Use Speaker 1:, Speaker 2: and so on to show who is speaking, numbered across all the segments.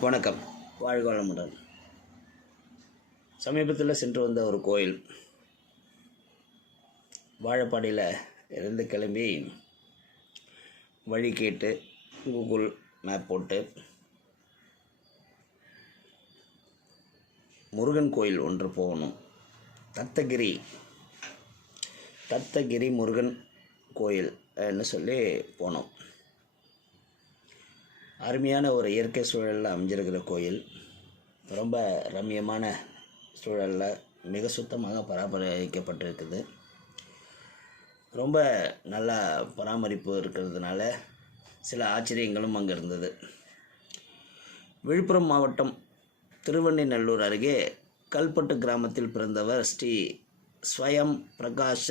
Speaker 1: வணக்கம். வாழ்க வளமுடன். சமீபத்தில் சென்று வந்த ஒரு கோயில். வாழப்பாடியில் இருந்து கிளம்பி வழி கேட்டு கூகுள் மேப் போட்டு முருகன் கோயில் ஒன்று போகணும். தத்தகிரி. தத்தகிரி முருகன் கோயில் சொல்லி போனோம். அருமையான ஒரு இயற்கை சூழலில் அமைஞ்சிருக்கிற கோயில். ரொம்ப ரம்மியமான சூழலில் மிக சுத்தமாக பராமரிக்கப்பட்டிருக்குது. ரொம்ப நல்லா பராமரிப்பு இருக்கிறதுனால சில ஆச்சரியங்களும் அங்கே இருந்தது. விழுப்புரம் மாவட்டம் திருவண்ணிநல்லூர் அருகே கல்பட்டு கிராமத்தில் பிறந்தவர் ஸ்ரீ ஸ்வயம் பிரகாஷ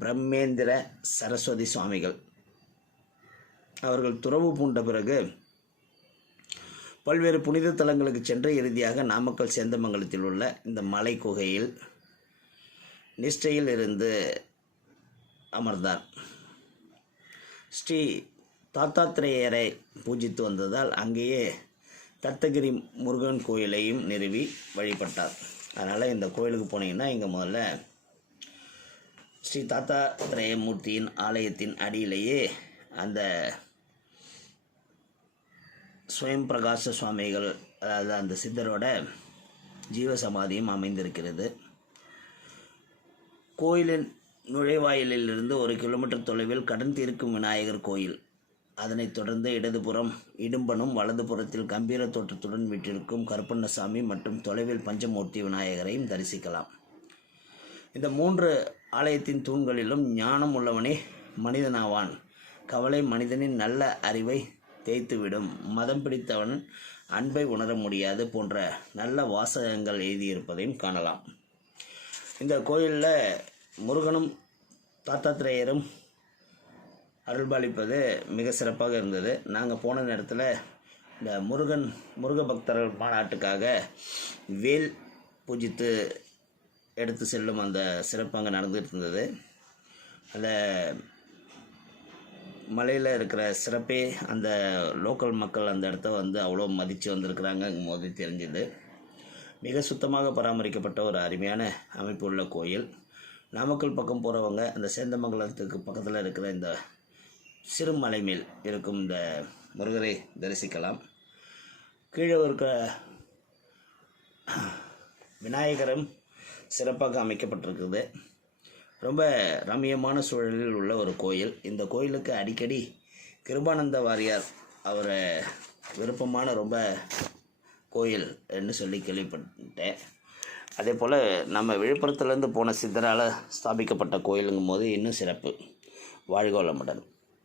Speaker 1: பிரம்மேந்திர சரஸ்வதி சுவாமிகள். அவர்கள் துறவு பூண்ட பிறகு பல்வேறு புனித தலங்களுக்கு சென்று இறுதியாக நாமக்கல் சேந்தமங்கலத்தில் உள்ள இந்த மலை குகையில் நிஷ்டையில் இருந்து அமர்ந்தார். ஸ்ரீ தாத்தாத்திரேயரை பூஜித்து வந்ததால் அங்கேயே தத்தகிரி முருகன் கோயிலையும் நிறுவி வழிபட்டார். அதனால் இந்த கோயிலுக்கு போனீங்கன்னா இங்கே முதல்ல ஸ்ரீ தாத்தாத்திரேய மூர்த்தியின் ஆலயத்தின் அடியிலேயே அந்த ஸ்வயம் பிரகாச சுவாமிகள் அதாவது அந்த சித்தரோட ஜீவ சமாதியும் அமைந்திருக்கிறது. கோயிலின் நுழைவாயிலிருந்து ஒரு கிலோமீட்டர் தொலைவில் கடன் தீர்க்கும் விநாயகர் கோயில். அதனைத் தொடர்ந்து இடதுபுறம் இடும்பனும் வலதுபுறத்தில் கம்பீர தோற்றத்துடன் வீட்டிற்கும் கருப்பண்ணசாமி மற்றும் தொலைவில் பஞ்சமூர்த்தி விநாயகரையும் தரிசிக்கலாம். இந்த மூன்று ஆலயத்தின் தூண்களிலும் ஞானம் உள்ளவனே மனிதனாவான். கவலை மனிதனின் நல்ல அறிவை தேய்த்துவிடும். மதம் பிடித்தவன் அன்பை உணர முடியாது போன்ற நல்ல வாசகங்கள் எழுதியிருப்பதையும் காணலாம். இந்த கோயிலில் முருகனும் தாத்தாத்திரேயரும் அருள்பாலிப்பது மிக சிறப்பாக இருந்தது. நாங்கள் போன நேரத்தில் இந்த முருகன் முருக பக்தர்கள் மாநாட்டுக்காக வேல் பூஜித்து எடுத்து செல்லும் அந்த சிறப்பு அங்கே நடந்துகிட்டு இருந்தது. அந்த மலையில் இருக்கிற சிறப்பே அந்த லோக்கல் மக்கள் அந்த இடத்த வந்து அவ்வளோ மதித்து வந்திருக்கிறாங்க போது தெரிஞ்சுது. மிக சுத்தமாக பராமரிக்கப்பட்ட ஒரு அருமையான அமைப்பு உள்ள கோயில். நாமக்கல் பக்கம் போகிறவங்க அந்த சேந்தமங்கலத்துக்கு பக்கத்தில் இருக்கிற இந்த சிறுமலை மேல் இருக்கும் இந்த முருகரை தரிசிக்கலாம். கீழே இருக்கிற விநாயகரும் சிறப்பாக அமைக்கப்பட்டிருக்குது. ரொம்ப ரம்மியமான சூழலில் உள்ள ஒரு கோயில். இந்த கோயிலுக்கு அடிக்கடி கிருபானந்த வாரியார் அவரை விருப்பமான ரொம்ப கோயில் என்று சொல்லி கேள்விப்பட்டேன். அதே போல் நம்ம விழுப்புரத்துலேருந்து போன சித்தரால் ஸ்தாபிக்கப்பட்ட கோயிலுங்கும் போது இன்னும் சிறப்பு. வாழ்கோளமுடன்.